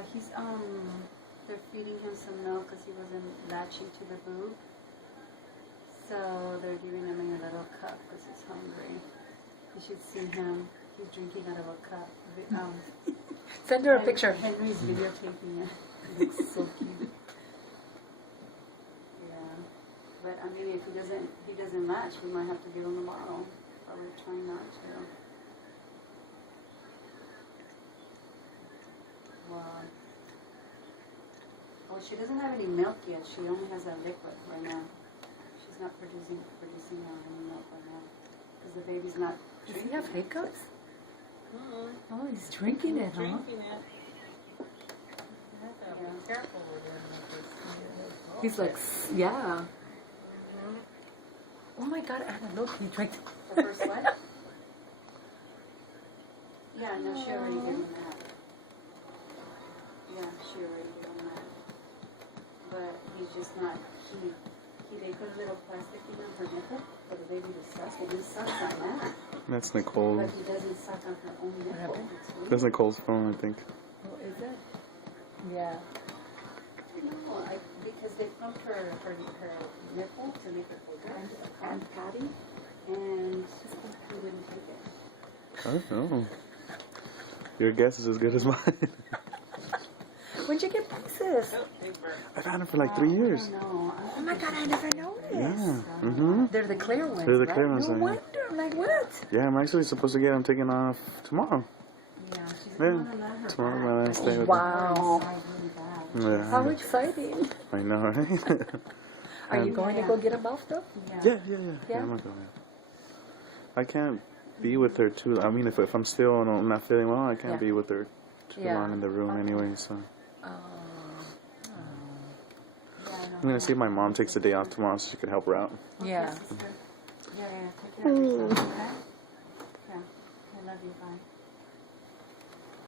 Yeah, they're feeding him some milk because he wasn't latching to the boob. So they're giving him in a little cup because he's hungry. You should see him. He's drinking out of a cup. Send her a picture. Henry's videotaping it. It looks so cute. Yeah. But I mean, if he doesn't latch, we might have to give him a bottle. But we're trying not to. Wow. Well, she doesn't have any milk yet. She only has that liquid right now. She's not producing any milk right now because the baby's not. Does he have hiccups? Oh, he's drinking it, huh? Drinking it. You have to be careful with him. He's like, yeah. Oh my God, Anna, look, he drank. The first what? Yeah, no, she already gave him that. Yeah, she already gave him that. But he's just not. They put a little plastic thing on her nipple for the baby to suck. It just sucks on that. That's Nicole. But he doesn't suck on her own nipple. That's Nicole's phone, I think. Oh, is it? Yeah. No, because they plumped her nipple to make her feel good, a cotton patty, and he wouldn't take it. Oh. Your guess is as good as mine. When'd you get braces? I've had them for like 3 years. No, Oh my God, I never noticed. Yeah. Mm-hmm. They're the clear ones. They're the right? clear ones, No yeah. wonder. I'm like, what? Yeah, I'm actually supposed to get them taken off tomorrow. yeah, she's Yeah. not gonna let her Tomorrow back. my last day with Wow. them. How Yeah. exciting. I know, right? Are you going to go get them off though? Yeah, I'm not going. I can't be with her too. I mean, if I'm still not feeling well, I can't Yeah. be with her too Yeah. long in the room anyway. So Oh. I'm gonna see if my mom takes the day off tomorrow so she could help her out. Yeah. Take care of yourself, okay? Yeah. I love you, bye.